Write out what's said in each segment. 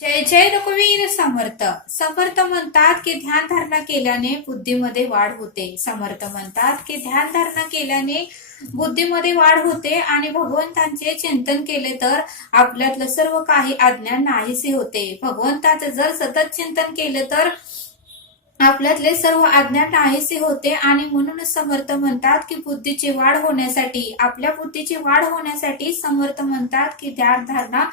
जय जय रघुवीर समर्थ. समर्थ म्हणतात की ध्यान धारणा केल्याने बुद्धीमध्ये वाढ होते. समर्थ म्हणतात की ध्यान धारणा केल्याने बुद्धीमध्ये वाढ होते आणि भगवंतांचे चिंतन केले तर आपल्यातलं सर्व काही अज्ञान नाहीसे होते. भगवंताचं जर सतत चिंतन केले तर आपल्यातले सर्व अज्ञान नाहीसे होते आणि म्हणूनच समर्थ म्हणतात की बुद्धीची वाढ होण्यासाठी, आपल्या बुद्धीची वाढ होण्यासाठी समर्थ म्हणतात की ध्यान धारणा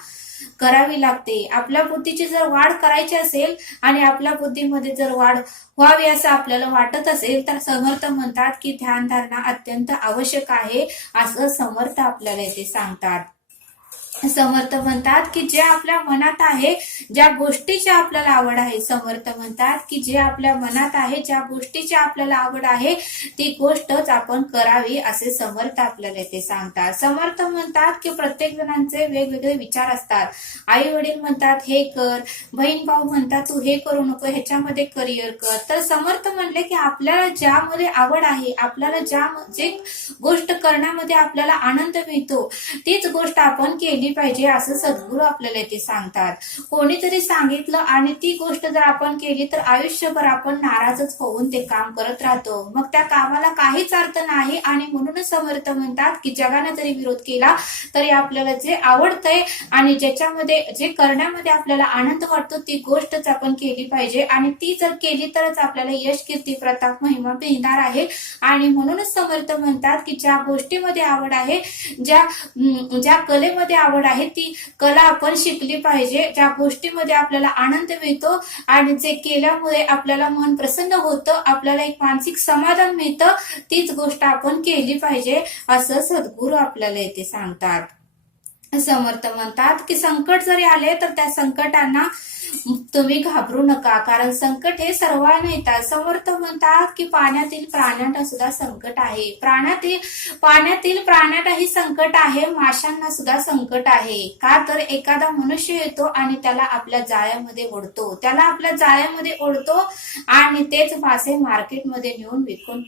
करावी लागते. आपल्या बुद्धीची जर वाढ करायची असेल आणि आपल्या बुद्धीमध्ये जर वाढ व्हावी असं आपल्याला वाटत असेल तर समर्थ म्हणतात की ध्यान धारणा अत्यंत आवश्यक आहे असं समर्थ आपल्याला येथे सांगतात. समर्थ म्हणतात की जे आपल्या मनात आहे, ज्या गोष्टीची आपल्याला आवड आहे, समर्थ म्हणतात की जे आपल्या मनात आहे, ज्या गोष्टीची आपल्याला आवड आहे ती गोष्टच आपण करावी असे समर्थ आपल्याला येथे सांगतात. समर्थ म्हणतात की प्रत्येक जणांचे वेगवेगळे विचार असतात. आई वडील म्हणतात हे कर, बहीण भाऊ म्हणतात तू हे करू नको, ह्याच्यामध्ये करिअर कर. तर समर्थ म्हणले की आपल्याला ज्यामध्ये आवड आहे, आपल्याला जे गोष्ट करण्यामध्ये आपल्याला आनंद मिळतो तीच गोष्ट आपण केली पाहिजे असं सद्गुरू आपल्याला इथे सांगतात. कोणीतरी सांगितलं आणि ती गोष्ट जर आपण केली तर आयुष्यभर आपण नाराजच होऊन ते काम करत राहतो, मग त्या कामाला काहीच अर्थ नाही. आणि म्हणूनच समर्थ म्हणतात की जगाने जरी विरोध केला तरी आपल्याला जे आवडतंय आणि ज्याच्यामध्ये जे करण्यामध्ये आपल्याला आनंद वाटतो ती गोष्टच आपण केली पाहिजे आणि ती जर केली तरच आपल्याला यश, कीर्ती, प्रताप, महिमा मिळणार आहे. आणि म्हणूनच समर्थ म्हणतात की ज्या गोष्टीमध्ये आवड आहे, ज्या कलेमध्ये आवड आहे ती कला आपण शिकली पाहिजे. ज्या गोष्टीमध्ये आपल्याला आनंद मिळतो आणि जे केल्यामुळे आपल्याला मन प्रसन्न होतं, आपल्याला एक मानसिक समाधान मिळतं, तीच गोष्ट आपण केली पाहिजे असं सद्गुरू आपल्याला येथे सांगतात. समर्थ म्हणतात की संकट जरी आले तर त्या संकटांना तुम्ही घाबरू नका, कारण संकट हे सर्वांना येतात. समर्थ म्हणतात की पाण्यातील प्राण्यांना सुद्धा संकट आहे, पाण्यातील प्राण्यांनाही संकट आहे, माशांना सुद्धा संकट आहे. का तर एखादा मनुष्य येतो आणि त्याला आपल्या जाळ्यामध्ये ओढतो आणि तेच मासे मार्केटमध्ये नेऊन विकून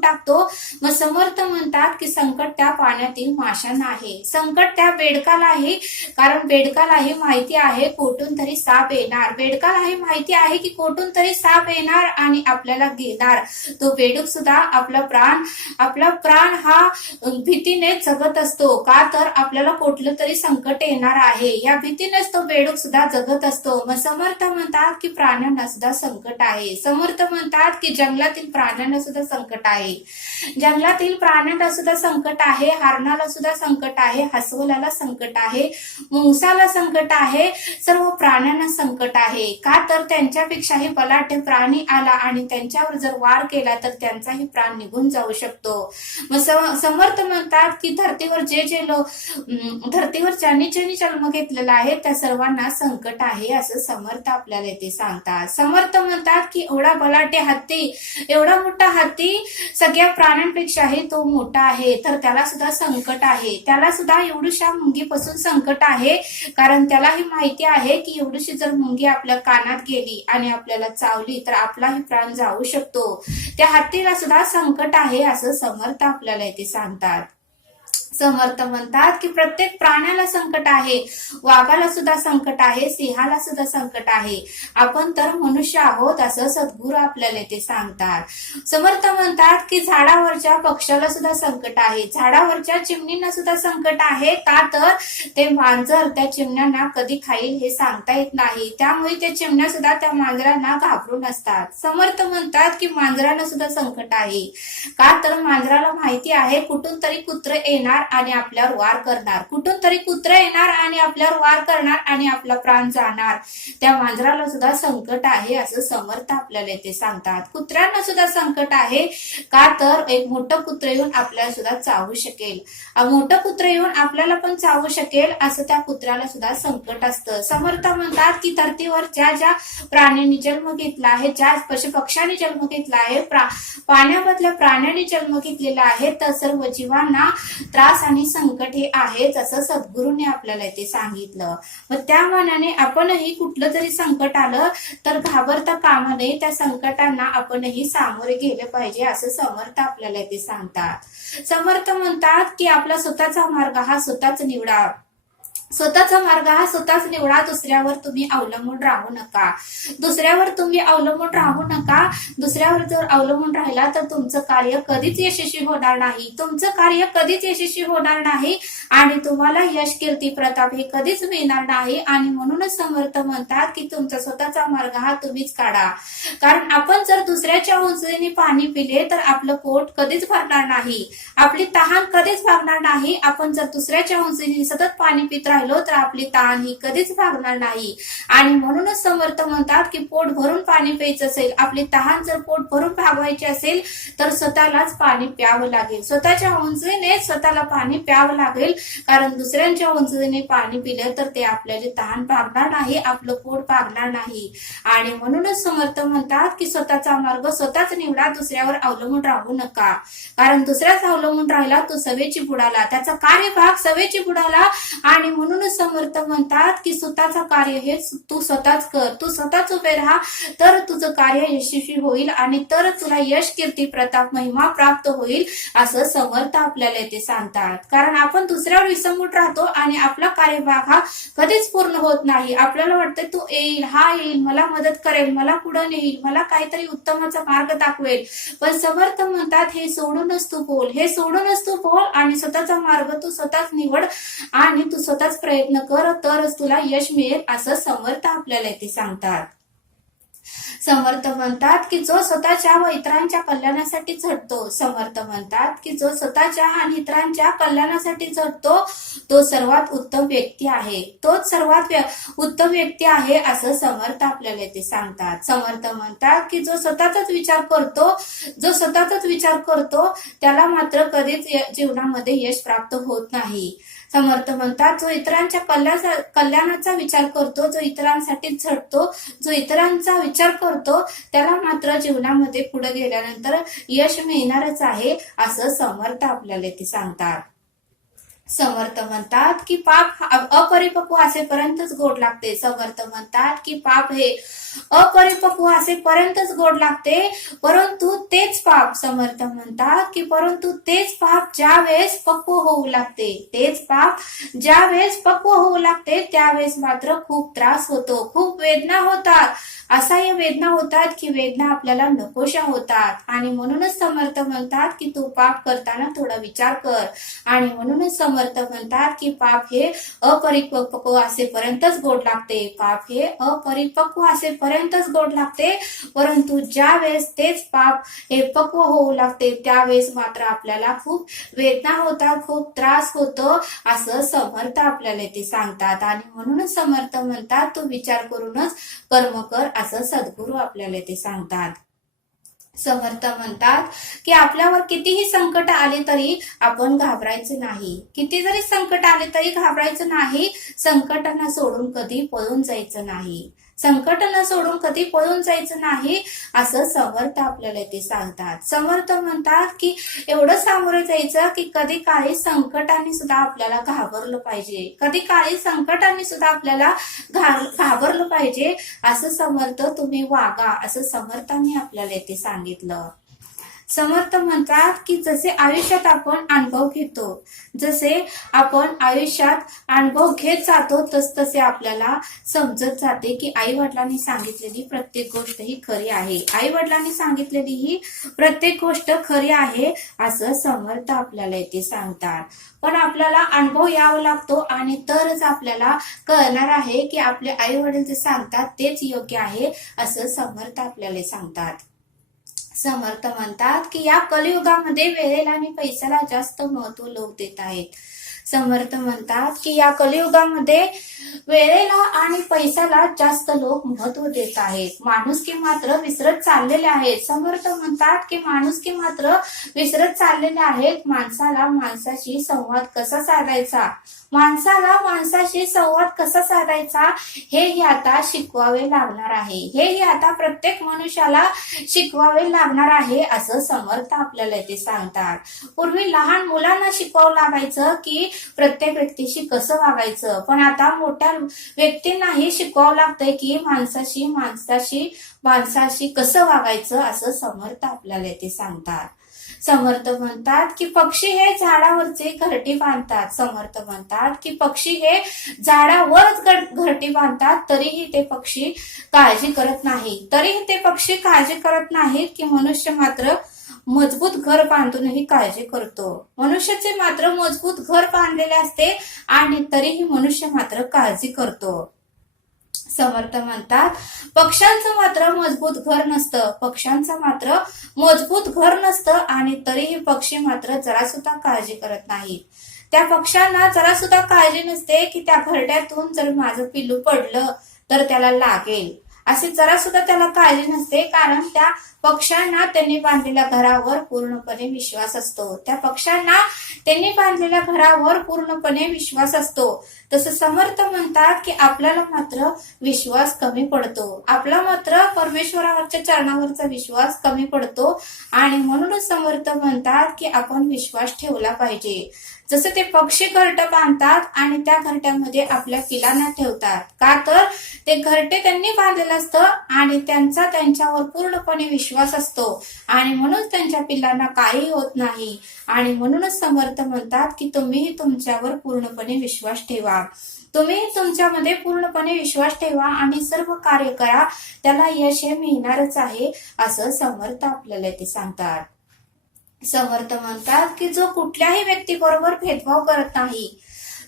टाकतो, मग समर्थ म्हणतात की संकट त्या पाण्यातील माशांना आहे, संकट त्या बेडकाला आहे, कारण बेडकालाही माहिती आहे कोठून तरी साप येणार, आणि आपल्याला घेणार. तो बेडूक सुद्धा आपला प्राण हा भीतीने जगत असतो, का तर आपल्याला कुठलं तरी संकट येणार आहे, या भीतीनेच तो बेडूक सुद्धा जगत असतो. मग समर्थ म्हणतात की प्राण्यांना सुद्धा संकट आहे. समर्थ म्हणतात की जंगलातील प्राण्यांना सुद्धा संकट आहे, हरणाला सुद्धा संकट आहे, हसवलाला संकट आहे, मुंगसाला संकट आहे, सर्व प्राण्यांना संकट आहे. का तर त्यांच्यापेक्षाही बलाढ्य प्राणी आला आणि त्यांच्यावर जर वार केला तर त्यांचाही प्राण निघून जाऊ शकतो. मग समर्थ म्हणतात की धर्तीवर ज्यांनी जन्म घेतलेला आहे त्या सर्वांना संकट आहे असं समर्थ आपल्याला इथे सांगतात. समर्थ म्हणतात की एवढा मोठा हत्ती सगळ्या प्राण्यांपेक्षाही तो मोठा आहे, तर त्याला सुद्धा संकट आहे, त्याला सुद्धा एवढ्याशा मुंगीपासून संकट आहे, कारण त्यालाही माहिती आहे की एवढीशी जर मुंगी आपल्या कानात गेली आणि आपल्याला चावली तर आपलाही प्राण जाऊ शकतो. त्या हत्तीला सुद्धा संकट आहे असं समर्थ आपल्याला इथे सांगतात. समर्थ म्हणतात की प्रत्येक प्राण्याला संकट आहे, वाघाला सुद्धा संकट आहे, सिंहाला सुद्धा संकट आहे, आपण तर मनुष्य आहोत असं सद्गुरू आपल्याला ते सांगतात. समर्थ म्हणतात की झाडावरच्या पक्ष्याला सुद्धा संकट आहे, झाडावरच्या चिमणींना सुद्धा संकट आहे, का तर ते मांजर त्या चिमण्यांना कधी खाईल हे सांगता येत नाही, त्यामुळे त्या चिमण्या सुद्धा त्या मांजरांना घाबरून असतात. समर्थ म्हणतात की मांजरांना सुद्धा संकट आहे, का तर मांजराला माहिती आहे कुठून तरी कुत्र येणार आणि आपल्यावर वार करणार आणि आपला प्राण जाणार, त्या मांजराला सुद्धा संकट आहे असं समर्थ आपल्याला इथे सांगतात. कुत्र्यांना सुद्धा संकट आहे, का तर एक मोठं कुत्र येऊन आपल्याला सुद्धा चावू शकेल, मोठं कुत्र येऊन आपल्याला पण चावू शकेल असं त्या कुत्र्याला सुद्धा संकट असतं. समर्थ म्हणतात की धर्तीवर ज्या प्राण्यांनी जन्म घेतला आहे, ज्या पशुपक्ष्यांनी जन्म घेतला आहे, पाण्यामधल्या प्राण्यांनी जन्म घेतलेला आहे, तर सर्व जीवांना त्रास आणि संकट हे आहेच असं सद्गुरूंनी आपल्याला इथे सांगितलं. मग त्या मानाने आपणही कुठलं जरी संकट आलं तर घाबरता कामा नये, त्या संकटांना आपणही सामोरे गेले पाहिजे असं समर्थ आपल्याला इथे सांगतात. समर्थ म्हणतात की आपला स्वतःचा मार्ग हा स्वतःच निवडा, स्वतःचा मार्ग हा स्वतःच निवडा, दुसऱ्यावर तुम्ही अवलंबून राहू नका. दुसऱ्यावर तुम्ही अवलंबून राहू नका. दुसऱ्यावर जर अवलंबून राहिला तर तुमचं कार्य कधीच यशस्वी होणार नाही. तुमचं कार्य कधीच यशस्वी होणार नाही आणि तुम्हाला यश, कीर्ती, प्रताप हे कधीच मिळणार नाही. आणि म्हणूनच समर्थ म्हणतात की तुमचा स्वतःचा मार्ग हा तुम्हीच काढा. कारण आपण जर दुसऱ्याच्या उंचीने पाणी पिले तर आपलं पोट कधीच भरणार नाही, आपली तहान कधीच भागणार नाही. आपण जर दुसऱ्याच्या उंचीने सतत पाणी पित राहिलो तर आपली तहान ही कधीच भागणार नाही. आणि म्हणूनच समर्थ म्हणतात की पोट भरून पाणी प्यायचं असेल, आपली तहान जर पोट भरून भागवायची असेल तर स्वतःलाच पाणी प्यावं लागेल. स्वतःच्या उंचीने स्वतःला पाणी प्यावं लागेल. कारण दुसऱ्यांच्या उंचीने पाणी पिलं तर ते आपल्याला तहान भागणार नाही, आपलं पोट भागणार नाही. आणि म्हणूनच समर्थ म्हणतात की स्वतःचा मार्ग स्वतःच निवडा, दुसऱ्यावर अवलंबून राहू नका. कारण दुसऱ्याच अवलंबून राहिला तो सवेची बुडाला, त्याचा कार्यभाग सवेची बुडाला. आणि म्हणूनच समर्थ म्हणतात की स्वतःचा कार्य हे तू स्वतःच कर, तू स्वतःच उभे राहा, तर तुझं कार्य यशस्वी होईल आणि तर तुला यश, कीर्ती, प्रताप, महिमा प्राप्त होईल, असं समर्थ आपल्याला इथे सांगतात. कारण आपण दुसऱ्यावर विसंबून राहतो आणि आपला कार्यभाग हा कधीच पूर्ण होत नाही. आपल्याला वाटतं तू येईल, हा येईल, मला मदत करेल, मला पुढे नेईल, मला काहीतरी उत्तमाचा मार्ग दाखवेल. पण समर्थ म्हणतात हे सोडूनच तू बोल, हे सोडूनच तू बोल आणि स्वतःचा मार्ग तू स्वतःच निवड आणि तू स्वतःच प्रयत्न कर, तरच तुला यश मिळेल, असं समर्थ आपल्याला इथे सांगतात. समर्थ म्हणतात की जो स्वतःच्या व इतरांच्या कल्याणासाठी झटतो, समर्थ म्हणतात की जो स्वतःच्या आणि इतरांच्या कल्याणासाठी झटतो तो सर्वात उत्तम व्यक्ती आहे, तोच सर्वात उत्तम व्यक्ती आहे, असं समर्थ आपल्याला ते सांगतात. समर्थ म्हणतात की जो स्वतःचाच विचार करतो, जो स्वतःचाच विचार करतो त्याला मात्र कधीच जीवनामध्ये यश प्राप्त होत नाही. समर्थ म्हणतात जो इतरांच्या कल्याणाचा विचार करतो, जो इतरांसाठी झटतो, जो इतरांचा विचार करतो त्याला मात्र जीवनामध्ये पुढे गेल्यानंतर यश मिळणारच आहे, असं समर्थ आपल्याला ते सांगतात. समर्थ म्हणतात की पाप अपरिपक्व असेपर्यंतच गोड लागते. समर्थ म्हणतात की पाप हे अपरिपक्व असेपर्यंतच गोड लागते, परंतु तेच पाप, समर्थ म्हणतात की परंतु तेच पाप ज्या वेळेस पक्व होऊ लागते, तेच पाप ज्या वेळेस पक्व होऊ लागते त्यावेळेस मात्र खूप त्रास होतो, खूप वेदना होतात, असह्य वेदना होतात की वेदना आपल्याला नकोशा होतात. आणि म्हणूनच समर्थ म्हणतात की तू पाप करताना थोडा विचार कर. आणि म्हणूनच समर्थ म्हणतात की पाप हे अपरिपक्व असेपर्यंतच गोड लागते, पाप हे अपरिपक्व असेपर्यंतच गोड लागते, परंतु ज्या वेळेस तेच पाप हे पक्व होऊ लागते त्यावेळेस मात्र आपल्याला खूप वेदना होतात, खूप त्रास होतो, असं समर्थ आपल्याला ते सांगतात. आणि म्हणूनच समर्थ म्हणतात तू विचार करूनच कर्म कर, असं सद्गुरू आपल्याला ते सांगतात. समर्थ म्हणतात की आपल्यावर कितीही संकट आले तरी आपण घाबरायचं नाही, किती जरी संकट आले तरी घाबरायचं नाही, संकटांना सोडून कधी पळून जायचं नाही, संकटांना सोडून कधी पळून जायचं नाही, असं समर्थ आपल्याला ते सांगतात. समर्थ म्हणतात की एवढं सामोरं जायचं की कधी काळी संकटांनी सुद्धा आपल्याला घाबरलं पाहिजे, कधी काळी संकटांनी सुद्धा आपल्याला घाबरलं पाहिजे, असं समर्थ तुम्ही वागा, असं समर्थांनी आपल्याला ते सांगितलं. समर्थ म्हणतात की जसे आयुष्यात आपण अनुभव घेतो, जसे आपण आयुष्यात अनुभव घेत जातो तसतसे आपल्याला समजत जाते की आई वडिलांनी सांगितलेली प्रत्येक गोष्ट ही खरी आहे, आई वडिलांनी सांगितलेली ही प्रत्येक गोष्ट खरी आहे, असं समर्थ आपल्याला इथे सांगतात. पण आपल्याला अनुभव यावा लागतो आणि तरच आपल्याला कळणार आहे की आपले आई वडील जे सांगतात तेच योग्य आहे, असं समर्थ आपल्याला सांगतात. समर्थ म्हणतात की या कलियुगामध्ये वेळेला आणि पैशाला जास्त महत्व लोक देत आहेत. समर्थ म्हणतात की या कलियुगामध्ये वेळेला आणि पैशाला जास्त लोक महत्व देत आहेत, माणुसकी मात्र विसरत चाललेले आहेत. समर्थ म्हणतात की माणुसकी मात्र विसरत चाललेले आहेत. माणसाला माणसाशी संवाद कसा साधायचा, माणसाला माणसाशी संवाद कसा साधायचा हेही आता शिकवावे लागणार आहे, हेही आता प्रत्येक मनुष्याला शिकवावे लागणार आहे, असं समर्थ आपल्याला ते सांगतात. पूर्वी लहान मुलांना शिकवावं लागायचं की प्रत्येक व्यक्तीशी कसं वागायचं, पण आता मोठ्या व्यक्तींनाही शिकवावं लागतंय की माणसाशी कसं वागायचं, असं समर्थ आपल्याला ते सांगतात. समर्थ म्हणतात की पक्षी हे झाडावरचे घरटी बांधतात. समर्थ म्हणतात की पक्षी हे झाडावरच घरटी बांधतात, तरीही ते पक्षी काळजी करत नाही. तरीही ते पक्षी काळजी करत नाहीत की मनुष्य मात्र मजबूत घर बांधूनही काळजी करतो. मनुष्याचे मात्र मजबूत घर बांधलेले असते आणि तरीही मनुष्य मात्र काळजी करतो. समर्थ म्हणतात पक्ष्यांचं मात्र मजबूत घर नसतं. पक्ष्यांचं मात्र मजबूत घर नसतं आणि तरीही पक्षी मात्र जरा सुद्धा काळजी करत नाहीत. त्या पक्ष्यांना जरा सुद्धा काळजी नसते की त्या घरट्यातून जर माझं पिल्लू पडलं तर त्याला लागेल, असे जरा सुद्धा त्याला काळजी नसते. कारण त्या पक्ष्यांना त्यांनी बांधलेल्या घरावर पूर्णपणे विश्वास असतो. त्या पक्ष्यांना त्यांनी बांधलेल्या घरावर पूर्णपणे विश्वास असतो. तसं समर्थ म्हणतात की आपल्याला मात्र विश्वास कमी पडतो. आपला मात्र परमेश्वरावरच्या चरणावरचा विश्वास कमी पडतो आणि म्हणूनच समर्थ म्हणतात की आपण विश्वास ठेवला पाहिजे. जसं ते पक्षी घरटं बांधतात आणि त्या घरट्यामध्ये आपल्या पिलांना ठेवतात. का तर ते घरटे त्यांनी बांधलेलं असतं आणि त्यांचा त्यांच्यावर पूर्णपणे विश्वास असतो आणि म्हणून त्यांच्या पिलांना काही होत नाही. आणि म्हणूनच समर्थ म्हणतात की तुम्हीही तुमच्यावर पूर्णपणे विश्वास ठेवा. तुम्ही तुमच्यामध्ये पूर्णपणे विश्वास ठेवा आणि सर्व कार्य करा, त्याला यश हे मिळणारच आहे, असं समर्थ आपल्याला ते सांगतात. समर्थ म्हणतात की जो कुठल्याही व्यक्तीबरोबर भेदभाव करत नाही.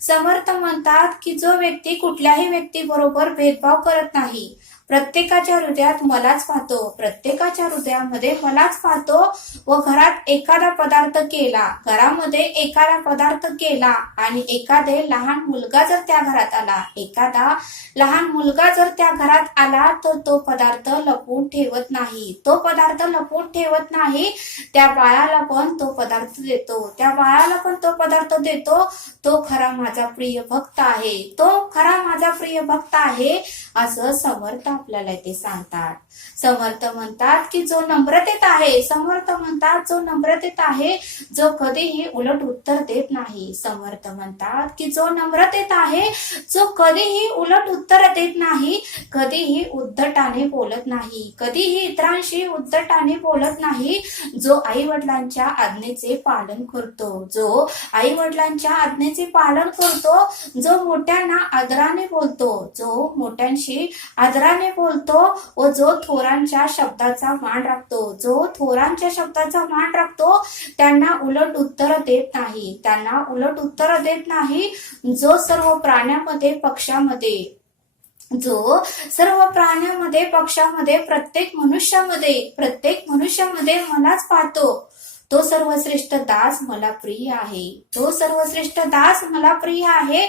समर्थ म्हणतात की जो व्यक्ती कुठल्याही व्यक्तीबरोबर भेदभाव करत नाही. प्रत्येकाच्या हृदयात मलाच पाहतो. प्रत्येकाच्या हृदयामध्ये मलाच पाहतो व घरात एखादा पदार्थ केला, घरामध्ये एखादा पदार्थ केला आणि एखादे लहान मुलगा जर त्या घरात आला, एखादा लहान मुलगा जर त्या घरात आला तर तो पदार्थ लपवून ठेवत नाही. तो पदार्थ लपवून ठेवत नाही. त्या बाळाला पण तो पदार्थ देतो. त्या बाळाला पण तो पदार्थ देतो. तो खरा माझा प्रिय भक्त आहे. तो खरा माझा प्रिय भक्त आहे, असं समर्थ आपल्याला ते सांगतात. समर्थ म्हणतात की जो नम्रतेत आहे. समर्थ म्हणतात जो नम्रतेत आहे, जो कधीही उलट उत्तर देत नाही. समर्थ म्हणतात की जो नम्रतेत आहे, जो कधीही उलट उत्तर देत नाही, कधीही उद्धटाने बोलत नाही, कधीही इतरांशी उद्धटाने बोलत नाही, जो आई वडिलांच्या आज्ञेचे पालन करतो. जो आई वडिलांच्या आज्ञेचे पालन करतो, जो मोठ्यांना आदराने बोलतो, जो मोठ्यांशी आदराने बोलतो व जो थोरांच्या शब्दाचा मान राखतो. जो थोरांच्या शब्दाचा मान राखतो त्यांना उलट उत्तर देत नाही. त्यांना उलट उत्तर देत नाही. जो सर्व प्राण्यामध्ये पक्षामध्ये, जो सर्व प्राण्यामध्ये पक्षामध्ये प्रत्येक मनुष्यामध्ये मलाच पाहतो, तो सर्वश्रेष्ठ दास मला प्रिय आहे. तो सर्वश्रेष्ठ दास मला प्रिय आहे.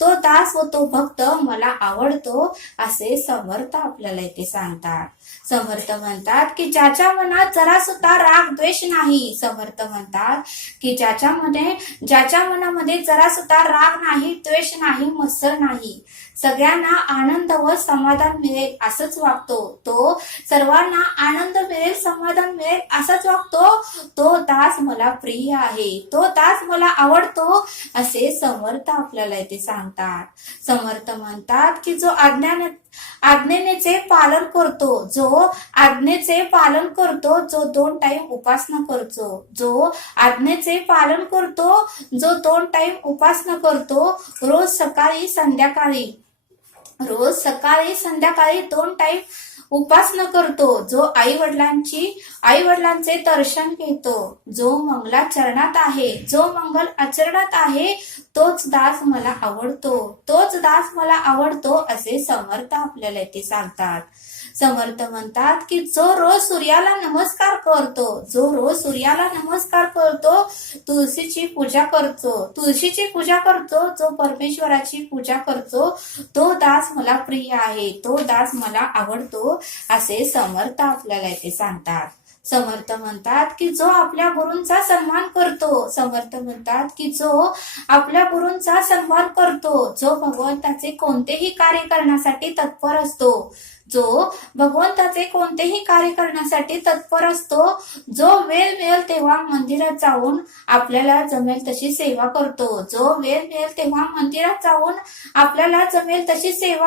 तो दास व तो भक्त मला आवडतो, असे समर्थ आपल्याला इथे सांगतात. समर्थ म्हणतात की ज्याच्या मनात जरा सुद्धा राग द्वेष नाही. समर्थ म्हणतात की ज्याच्या मनामध्ये जरा सुद्धा राग नाही, द्वेष नाही, मत्सर नाही, सगळ्यांना आनंद व समाधान मिळेल असंच वागतो. तो सर्वांना आनंद मिळेल, समाधान मिळेल असंच वागतो, तो दास मला प्रिय आहे. तो दास मला आवडतो, असे समर्थ आपल्याला इथे सांगतात. समर्थ म्हणतात की जो आज्ञेचे पालन करतो, जो आज्ञेचे पालन करतो, जो 2 टाइम उपासना करतो, जो आज्ञेचे पालन करतो, जो 2 टाइम उपासना करतो, रोज सकाळी संध्याकाळी 2 टाइम उपासना करतो, जो आई वडिलांचे दर्शन घेतो, जो मंगलाचरणात आहे, जो मंगल आचरणात आहे, तोच दास मला आवडतो, असे समर्थ आपल्याला इथे सांगतात. समर्थ म्हणतात की जो रोज सूर्याला नमस्कार करतो, तुळशीची पूजा करतो, जो परमेश्वराची पूजा करतो, तो दास मला प्रिय आहे, तो दास मला आवडतो, असे समर्थ आपल्याला इथे सांगतात. समर्थ म्हणतात की जो आपल्या गुरूंचा सन्मान करतो. समर्थ म्हणतात की जो आपल्या गुरूंचा सन्मान करतो, जो भगवंताचे कोणतेही कार्य करण्यासाठी तत्पर असतो, जो वेळ मिळेल तेव्हा मंदिरात जाऊन आपल्याला जमेल तशी सेवा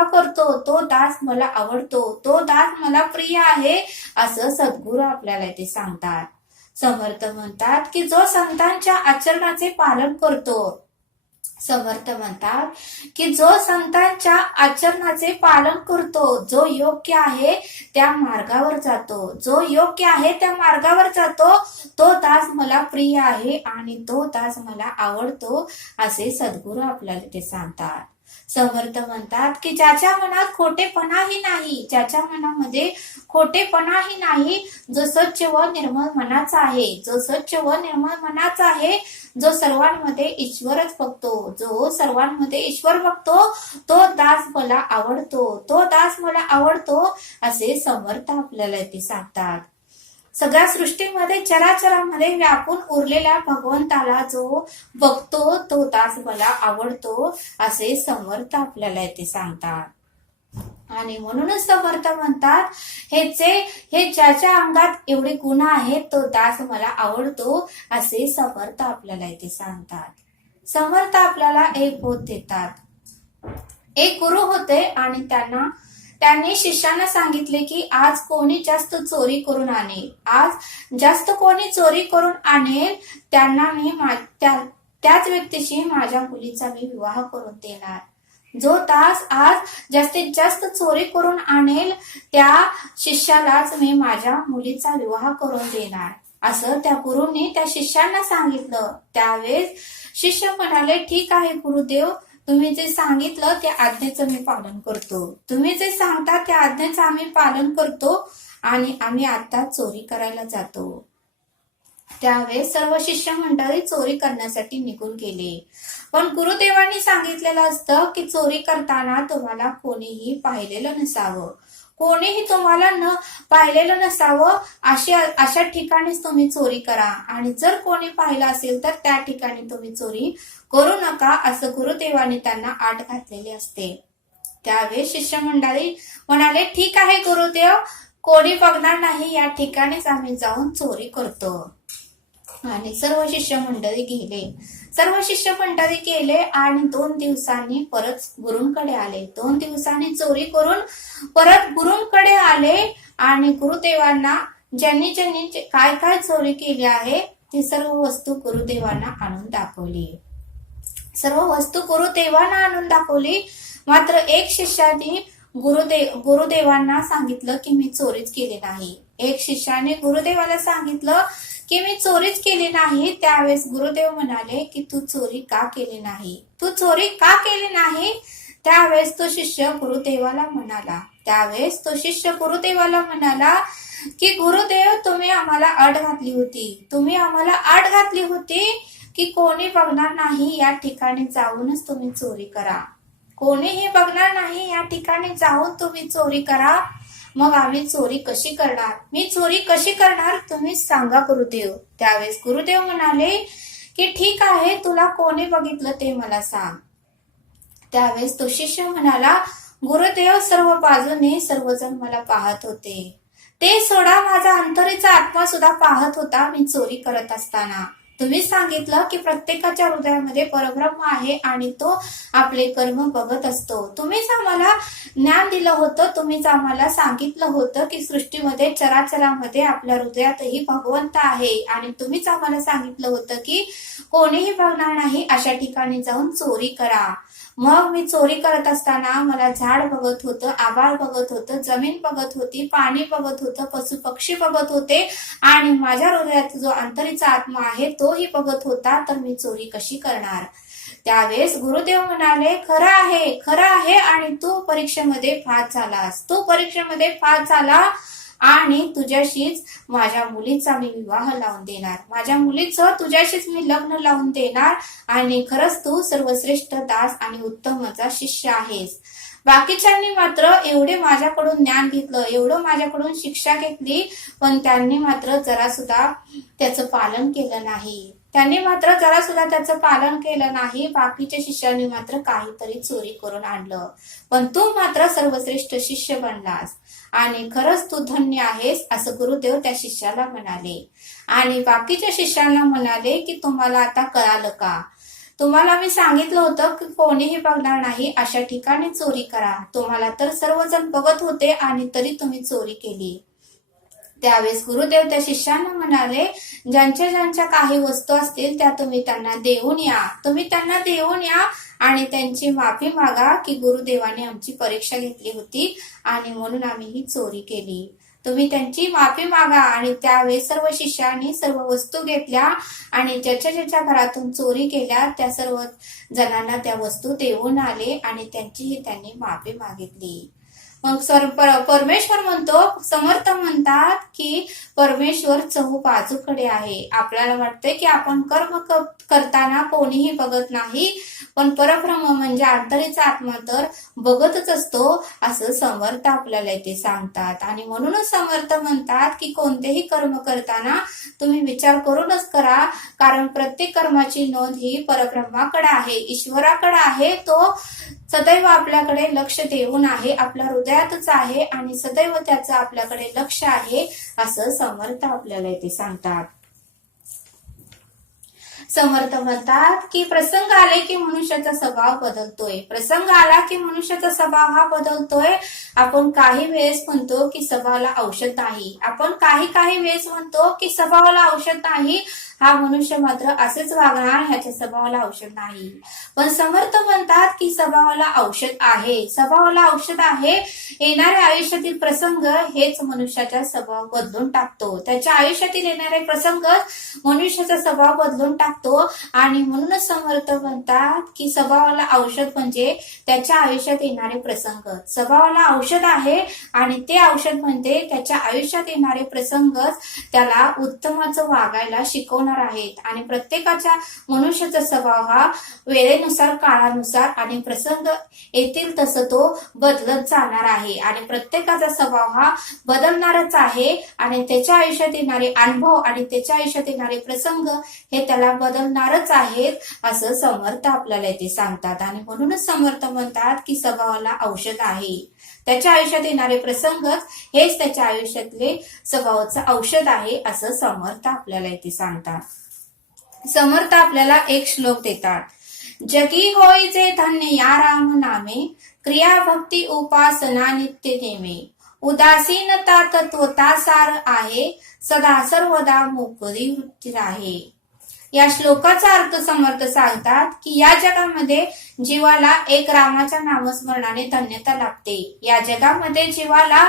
करतो, तो दास मला आवडतो, तो दास मला प्रिय आहे, असं सद्गुरू आपल्याला ते सांगतात. समर्थ म्हणतात की जो संतांच्या आचरणाचे पालन करतो, समर्थ म्हणतात की जो संतांच्या आचरणाचे पालन करतो, जो योग्य आहे त्या मार्गावर जातो, जो योग्य आहे त्या मार्गावर जातो, तो दास मला प्रिय आहे आणि तो दास मला आवडतो, असे सद्गुरू आपल्याला ते सांगतात. समर्थ म्हणतात की ज्याच्या मनात खोटेपणाही नाही, ज्याच्या मनामध्ये खोटेपणाही नाही, जो स्वच्छ व निर्मळ मनाचा आहे, जो स्वच्छ व निर्मळ मनाचा आहे, जो सर्वांमध्ये ईश्वरच बघतो, जो सर्वांमध्ये ईश्वर बघतो, तो दास मला आवडतो, तो दास मला आवडतो, असे समर्थ आपल्याला ते सांगतात. सगळ्या सृष्टीमध्ये चराचरामध्ये व्यापून उरलेल्या भगवंताला जो बघतो तो दास मला आवडतो, असे समर्थ आपल्याला इथे सांगतात. आणि म्हणूनच समर्थ म्हणतात हे ज्याच्या अंगात एवढे गुण आहेत तो दास मला आवडतो, असे समर्थ आपल्याला इथे सांगतात. समर्थ आपल्याला एक बोध देतात. एक गुरु होते आणि त्यांनी शिष्यांना सांगितले की आज कोणी जास्त चोरी करून आणेल, आज जास्त कोणी चोरी करून आणेल त्यांना मी त्याच व्यक्तीशी माझ्या मुलीचा मी विवाह करून देणार. जो दास आज जास्तीत जास्त चोरी करून आणेल त्या शिष्यालाच मी माझ्या मुलीचा विवाह करून देणार, असं त्या गुरुने त्या शिष्यांना सांगितलं. त्यावेळेस शिष्य म्हणाले, ठीक आहे गुरुदेव, तुम्ही जे सांगितलं त्या आज्ञेचं मी पालन करतो, तुम्ही जे सांगता त्या आज्ञेचं आम्ही पालन करतो आणि आम्ही आता चोरी करायला जातो. त्यावेळेस सर्व शिष्य मंडळी चोरी करण्यासाठी निघून गेले. पण गुरुदेवांनी सांगितलेलं असतं की चोरी करताना तुम्हाला कोणीही पाहिलेलं नसावं, कोणीही तुम्हाला न पाहिलेलं नसावं, अशा ठिकाणीच तुम्ही चोरी करा आणि जर कोणी पाहिलं असेल तर त्या ठिकाणी तुम्ही चोरी करू नका, असं गुरुदेवांनी त्यांना आट घातलेली असते. त्यावेळेस शिष्य मंडळी म्हणाले, ठीक आहे गुरुदेव, कोणी बघणार नाही या ठिकाणीच आम्ही जाऊन चोरी करतो. आणि सर्व शिष्य मंडळी गेले. सर्व शिष्य मंडळी गेले आणि 2 दिवसांनी परत गुरूंकडे आले. 2 दिवसांनी चोरी करून परत गुरूंकडे आले आणि गुरुदेवांना ज्यांनी काय काय चोरी केली आहे ती सर्व वस्तू गुरुदेवांना आणून दाखवली. सर्व वस्तू गुरुदेवांना आणून दाखवली. मात्र एक शिष्याने गुरुदेवांना सांगितलं की मी चोरीच केली नाही. एक शिष्याने गुरुदेवाला सांगितलं की मी चोरीच केली नाही. त्यावेळेस गुरुदेव म्हणाले की तू चोरी का केली नाही, तू चोरी का केली नाही. त्यावेळेस तो शिष्य गुरुदेवाला म्हणाला की गुरुदेव, तुम्ही आम्हाला अट घातली होती की कोणी बघणार नाही या ठिकाणी जाऊनच तुम्ही चोरी करा, कोणीही बघणार नाही या ठिकाणी जाऊन तुम्ही चोरी करा. मग आम्ही चोरी कशी करणार, मी चोरी कशी करणार, तुम्ही सांगा गुरुदेव. त्यावेळेस गुरुदेव म्हणाले की ठीक आहे, तुला कोणी बघितलं ते मला सांग. त्यावेळेस तो शिष्य म्हणाला, गुरुदेव, सर्व बाजूने सर्वजण मला पाहत होते, ते सोडा माझा अंतरीचा आत्मा सुद्धा पाहत होता मी चोरी करत असताना. तुम्ही सांगितलं की प्रत्येकाच्या हृदयामध्ये परब्रह्म आहे आणि तो आपले कर्म बघत असतो. तुम्हीच आम्हाला ज्ञान दिलं होतं, तुम्हीच आम्हाला सांगितलं होतं की सृष्टीमध्ये चराचरामध्ये आपल्या हृदयातही भगवंत आहे आणि तुम्हीच आम्हाला सांगितलं होतं की कोणीही बघणार नाही अशा ठिकाणी जाऊन चोरी करा. मग मी चोरी करत असताना मला झाड बघत होतं, आभाळ बघत होतं, जमीन बघत होती, पाणी बघत होतं, पशु पक्षी बघत होते आणि माझ्या हृदयात जो अंतरीचा आत्मा आहे तोही बघत होता, तर मी चोरी कशी करणार. त्यावेळेस गुरुदेव म्हणाले, खरं आहे आणि तू परीक्षेमध्ये पास झाला आणि तुझ्याशीच माझ्या मुलीचा मी विवाह लावून देणार, माझ्या मुलीचं तुझ्याशीच मी लग्न लावून देणार आणि खरंच तू सर्वश्रेष्ठ दास आणि उत्तमचा शिष्य आहेस. बाकीच्यांनी मात्र एवढे माझ्याकडून ज्ञान घेतलं, एवढं माझ्याकडून शिक्षा घेतली, पण त्यांनी मात्र जरा सुद्धा त्याचं पालन केलं नाही. बाकीच्या शिष्यांनी मात्र काहीतरी चोरी करून आणलं, पण तू मात्र सर्वश्रेष्ठ शिष्य बनलास आणि खरंच तू धन्य आहेस, असं गुरुदेव त्या शिष्याला म्हणाले. आणि बाकीच्या शिष्यांना म्हणाले की तुम्हाला आता कळालं का, तुम्हाला मी सांगितलं होतं की कोणीही बघणार नाही अशा ठिकाणी चोरी करा. तुम्हाला तर सर्वजण बघत होते आणि तरी तुम्ही चोरी केली. त्यावेळेस गुरुदेव त्या शिष्यांना म्हणाले, ज्यांच्या ज्यांच्या काही वस्तू असतील त्या तुम्ही त्यांना देऊन या, तुम्ही त्यांना देऊन या आणि त्यांची माफी मागा की गुरुदेवाने आमची परीक्षा घेतली होती आणि म्हणून आम्ही ही चोरी केली. तुम्ही त्यांची माफी मागा. आणि त्यावेळेस सर्व शिष्यांनी सर्व वस्तू घेतल्या आणि ज्याच्या ज्याच्या घरातून चोरी केल्या त्या सर्व जणांना त्या वस्तू देऊन आले आणि त्यांचीही त्यांनी माफी मागितली. मग परमेश्वर म्हणतो, समर्थ म्हणतात की परमेश्वर चहूबाजूकडे आहे. आपल्याला वाटतंय की आपण कर्म करताना कोणीही बघत नाही, पण परब्रह्म म्हणजे अंतरीचा आत्मा तर बघतच असतो, असं समर्थ आपल्याला इथे सांगतात. आणि म्हणूनच समर्थ म्हणतात की कोणतेही कर्म करताना तुम्ही विचार करूनच करा, कारण प्रत्येक कर्माची नोंद ही परब्रह्माकडे आहे, ईश्वराकडे आहे. तो सदैव आपल्याकडे लक्ष देऊन आहे, आपल्या हृदयातच आहे आणि सदैव त्याचं आपल्याकडे लक्ष आहे, असं समर्थ आपल्याला इथे सांगतात. समर्थ म्हणतात की प्रसंग आले की मनुष्याचा स्वभाव बदलतोय. प्रसंग आला की मनुष्याचा स्वभाव हा बदलतोय. आपण काही वेळेस म्हणतो की स्वभावाला औषध नाही, आपण काही वेळेस म्हणतो की स्वभावाला औषध नाही, हा मनुष्य मात्र असेच वागणार, ह्याच्या स्वभावाला औषध नाही. पण समर्थ म्हणतात की स्वभावाला औषध आहे, स्वभावाला औषध आहे. येणाऱ्या आयुष्यातील प्रसंग हेच मनुष्याचा स्वभाव बदलून टाकतो, त्याच्या आयुष्यातील येणारे प्रसंग मनुष्याचा स्वभाव बदलून टाकतो. आणि म्हणूनच समर्थ म्हणतात की स्वभावाला औषध म्हणजे त्याच्या आयुष्यात येणारे प्रसंग. स्वभावाला औषध आहे आणि ते औषध म्हणजे त्याच्या आयुष्यात येणारे प्रसंगच त्याला उत्तमाचं वागायला शिकवणार आहेत. आणि प्रत्येकाच्या मनुष्याचा स्वभाव हा वेळेनुसार, काळानुसार आणि प्रसंग येतील तसं तो बदलत जाणार आहे आणि प्रत्येकाचा स्वभाव हा बदलणारच आहे. आणि त्याच्या आयुष्यात येणारे अनुभव आणि त्याच्या आयुष्यात येणारे प्रसंग हे त्याला बदलणारच आहेत, असं समर्थ आपल्याला इथे सांगतात. आणि म्हणूनच समर्थ म्हणतात की स्वभावाला औषध आहे, त्याच्या आयुष्यात येणारे प्रसंग हेच त्याच्या आयुष्यातले स्वभावाचं औषध आहे, असं समर्थ आपल्याला इथे सांगतात. समर्थ आपल्याला एक श्लोक देतात, जगी होय जे धन्य या राम नामे, क्रिया भक्ती उपासना नित्य नेमे, उदासीनता तत्वता सार आहे, सदा सर्वदा मोकळी वृत्ती राहे. या श्लोकाचा अर्थ समर्थ सांगतात की या जगामध्ये जीवाला एक रामाच्या नामस्मरणाने धन्यता लाभते. या जगामध्ये जीवाला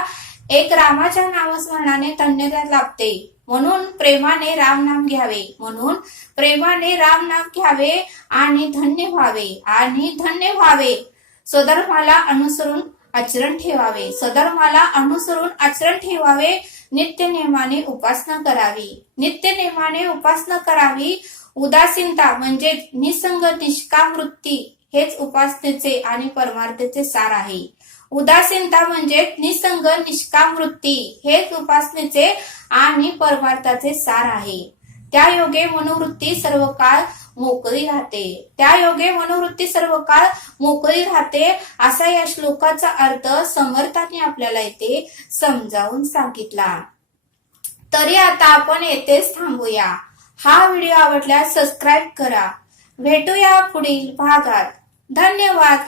एक रामाच्या नामस्मरणाने धन्यता लाभते. म्हणून प्रेमाने राम नाम घ्यावे, म्हणून प्रेमाने राम नाम घ्यावे आणि धन्य व्हावे. स्वधर्माला अनुसरून आचरण ठेवावे, स्वधर्माला अनुसरून आचरण ठेवावे. नित्य नेमाने उपासना करावी. उदासीनता म्हणजे निसंग निष्काम वृत्ती हेच उपासनेचे आणि परमार्थेचे सार आहे. उदासीनता म्हणजे निसंग निष्काम वृत्ती हेच उपासनेचे आणि परमार्थाचे सार आहे. त्या योगे मनोवृत्ती सर्व काळ मोकळी राहते. असा या श्लोकाचा अर्थ समर्थाने आपल्याला इथे समजावून सांगितला. तरी आता आपण येथेच थांबूया. हा व्हिडिओ आवडल्यास सबस्क्राईब करा. भेटूया पुढील भागात. धन्यवाद.